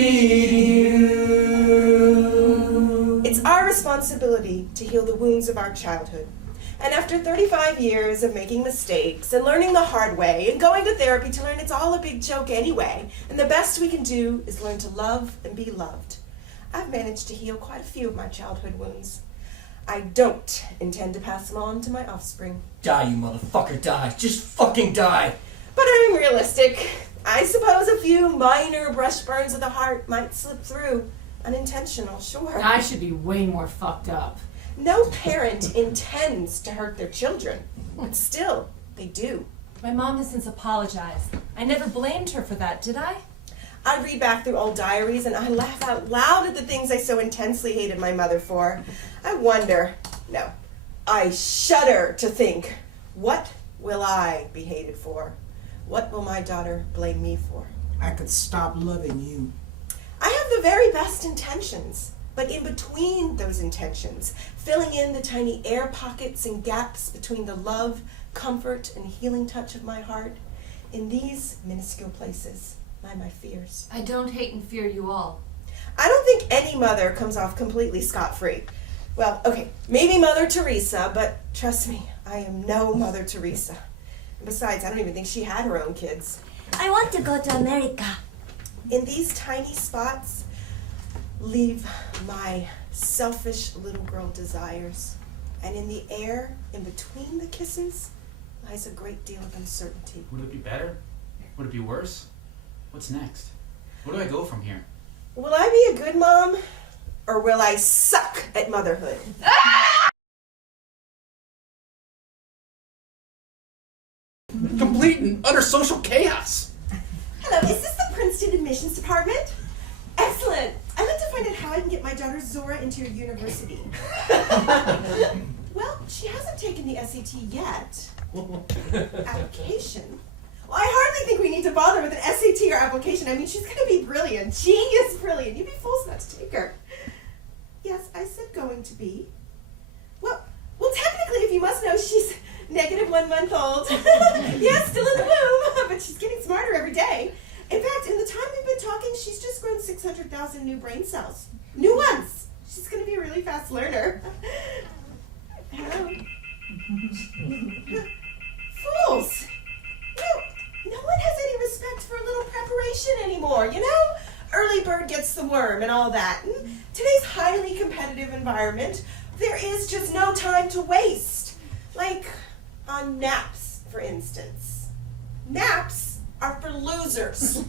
It's our responsibility to heal the wounds of our childhood. And after 35 years of making mistakes and learning the hard way and going to therapy to learn it's all a big joke anyway, and the best we can do is learn to love and be loved, I've managed to heal quite a few of my childhood wounds. I don't intend to pass them on to my offspring. Die, you motherfucker, die. Just fucking die. But I'm realistic. I suppose a few minor brush burns of the heart might slip through. Unintentional, sure. I should be way more fucked up. No parent intends to hurt their children, but still, they do. My mom has since apologized. I never blamed her for that, did I? I read back through old diaries and I laugh out loud at the things I so intensely hated my mother for. I wonder, no, I shudder to think, what will I be hated for? What will my daughter blame me for? I could stop loving you. I have the very best intentions, but in between those intentions, filling in the tiny air pockets and gaps between the love, comfort, and healing touch of my heart, in these minuscule places lie my fears. I don't hate and fear you all. I don't think any mother comes off completely scot-free. Well, okay, maybe Mother Teresa, but trust me, I am no Mother Teresa. And besides, I don't even think she had her own kids. I want to go to America. In these tiny spots, leave my selfish little girl desires. And in the air, in between the kisses, lies a great deal of uncertainty. Would it be better? Would it be worse? What's next? Where do I go from here? Will I be a good mom, or will I suck at motherhood? Complete and utter social chaos! Hello, is this the Princeton admissions department? Excellent. I'd like to find out how I can get my daughter Zora into your university. Well, she hasn't taken the SAT yet. Application? Well, I hardly think we need to bother with an SAT or application. I mean, she's going to be brilliant. Genius brilliant. You'd be fools not to take her. Yes, I said going to be. Well, technically, if you must know, she's negative 1 month old. Yes, still in the womb, but she's getting smarter every day. In fact, in the time we've been talking, she's just grown 600,000 new brain cells. New ones. She's going to be a really fast learner. Hello? Fools. No one has any respect for a little preparation anymore, you know? Early bird gets the worm and all that. In today's highly competitive environment, there is just no time to waste. Like on naps, for instance. Naps are for losers.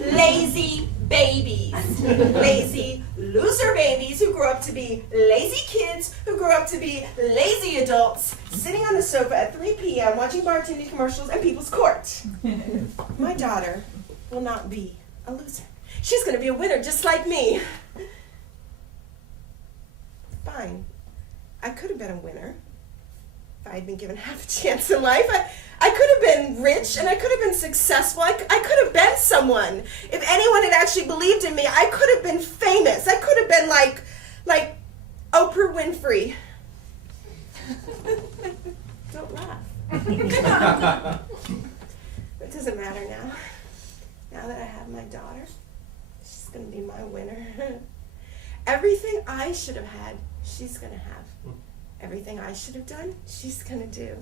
Lazy babies. Lazy loser babies who grow up to be lazy kids who grow up to be lazy adults sitting on the sofa at 3 p.m. watching bartending commercials and People's Court. My daughter will not be a loser. She's going to be a winner just like me. Fine. I could have been a winner if I had been given half a chance in life. I could have been rich and I could have been successful. I could have been someone. If anyone had actually believed in me, I could have been famous. I could have been like Oprah Winfrey. Don't laugh. It doesn't matter now. Now that I have my daughter, she's going to be my winner. Everything I should have had, she's going to have. Everything I should have done, she's going to do.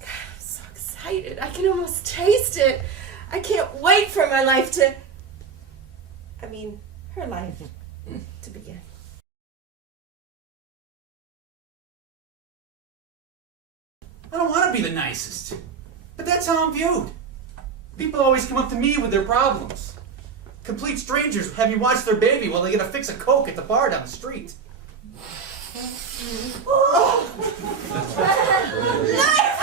God, I'm so excited. I can almost taste it. I can't wait for my life to, her life to begin. I don't want to be the nicest, but that's how I'm viewed. People always come up to me with their problems. Complete strangers have me watch their baby while they get a fix of Coke at the bar down the street. Oh. Life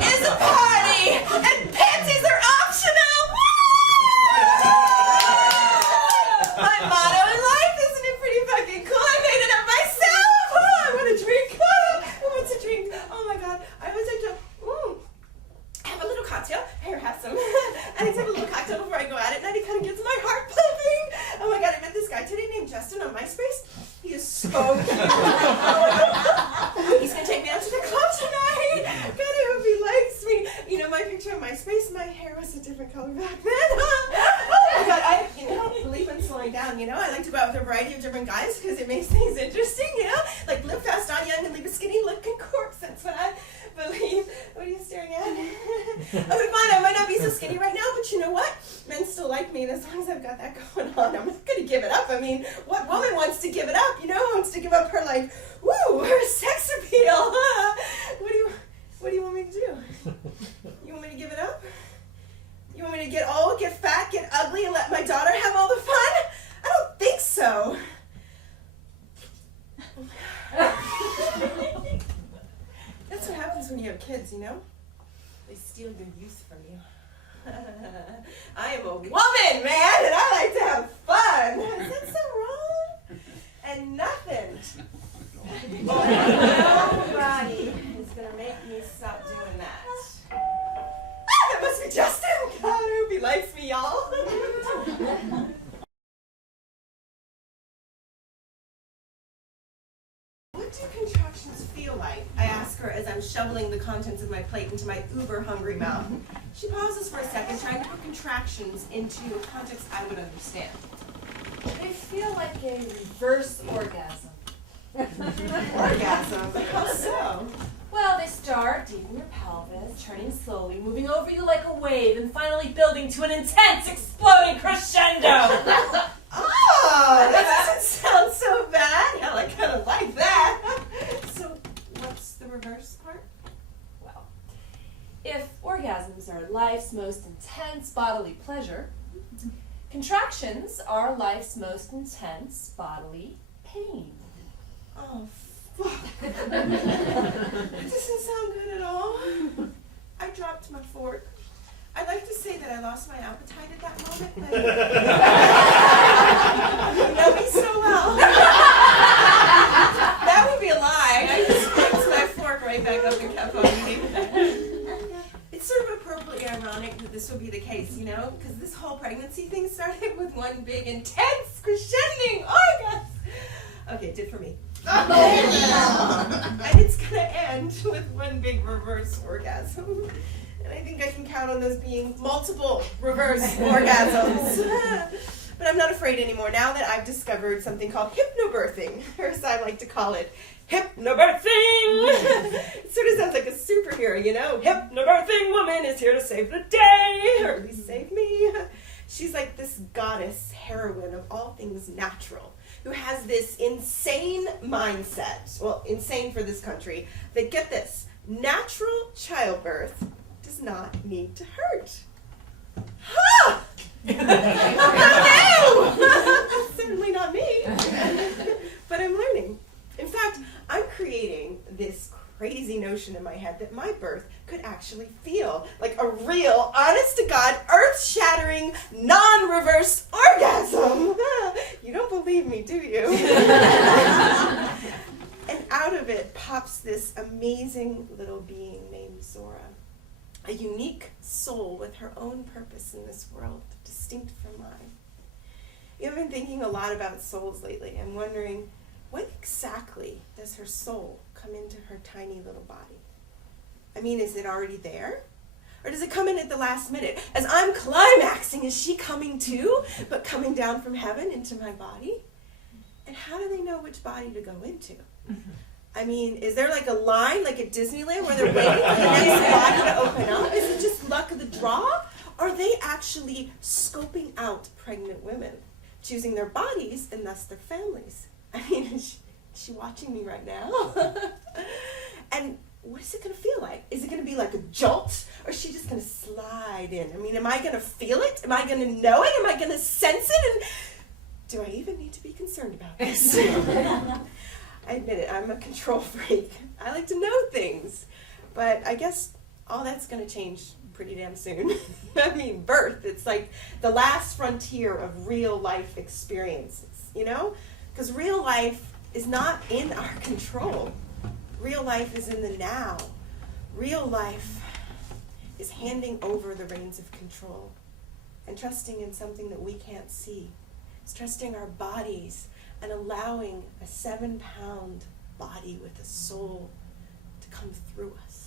is a party, and panties are optional. My motto in life, isn't it pretty fucking cool? I made it up myself. I want a drink. Who wants a drink? Oh my god, I always like to have a little cocktail. Here, have some. I like to have a little cocktail before I go out at night. It kind of gets my heart pumping. Oh my god, I met this guy today named Justin on MySpace. He is so cute. He's gonna take me out to the club tonight. God, I hope he likes me. You know my picture on MySpace? My hair was a different color back then. Oh my god, slowing down, you know? I like to go out with a variety of different guys because it makes things interesting, you know? Like live fast, die young, and leave a skinny looking corpse. That's what I believe. What are you staring at? Okay, fine, I might not be so skinny right now, but you know what? Men still like me, and as long as I've got that going on, I'm not going to give it up. I mean, what woman wants to give it up, you know? Wants to give up her, like, woo, her sex appeal. What do you want me to do? You want me to give it up? You want me to get old, get fat, get ugly, and let my daughter have all the fun? I don't think so. That's what happens when you have kids, you know? They steal your youth from you. I am a woman, man, and I like to have fun. Is that so wrong? And nothing. Nobody is going to make me stop doing that. Ah, that must be Justin. God, I hope he likes me, y'all. What do contractions feel like? I ask her as I'm shoveling the contents of my plate into my uber-hungry mouth. She pauses for a second, trying to put contractions into a context I would understand. They feel like a reverse orgasm. Orgasm? How so? Well, they start deep in your pelvis, turning slowly, moving over you like a wave, and finally building to an intense, exploding crescendo. Oh, that doesn't sound so bad. Hell, I kind of like that. So, what's the reverse part? Well, if orgasms are life's most intense bodily pleasure, contractions are life's most intense bodily pain. Oh, fuck. That doesn't sound good at all. I dropped my fork. I'd like to say that I lost my appetite at that moment, but you know me so well. That would be a lie. I just picked my fork right back up and kept on eating. It's sort of appropriately ironic that this would be the case, you know, because this whole pregnancy thing started with one big, intense, crescending orgasm. Okay, it did for me. And it's gonna end with one big reverse orgasm. And I think I can count on those being multiple reverse orgasms. But I'm not afraid anymore now that I've discovered something called hypnobirthing, or as I like to call it, hypnobirthing! It sort of sounds like a superhero, you know? Hypnobirthing woman is here to save the day, or at least save me. She's like this goddess heroine of all things natural, who has this insane mindset, well, insane for this country, that, get this, natural childbirth does not need to hurt. Ha! No! Certainly not me. But I'm learning. In fact, I'm creating this crazy notion in my head that my birth could actually feel like a real, honest-to-God, earth-shattering, non-reverse orgasm. You don't believe me, do you? And out of it pops this amazing little being named Zora. A unique soul with her own purpose in this world, distinct from mine. I've been thinking a lot about souls lately and wondering, when exactly does her soul come into her tiny little body? I mean, is it already there? Or does it come in at the last minute? As I'm climaxing, is she coming too, but coming down from heaven into my body? And how do they know which body to go into? I mean, is there like a line, like at Disneyland, where they're waiting for the next body to open up? Is it just luck of the draw? Or are they actually scoping out pregnant women, choosing their bodies and thus their families? I mean, is she watching me right now? And what is it going to feel like? Is it going to be like a jolt? Or is she just going to slide in? I mean, am I going to feel it? Am I going to know it? Am I going to sense it? And do I even need to be concerned about this? I admit it, I'm a control freak. I like to know things. But I guess all that's going to change pretty damn soon. I mean, birth, it's like the last frontier of real life experiences, you know? Because real life is not in our control. Real life is in the now. Real life is handing over the reins of control and trusting in something that we can't see. It's trusting our bodies and allowing a 7-pound body with a soul to come through us.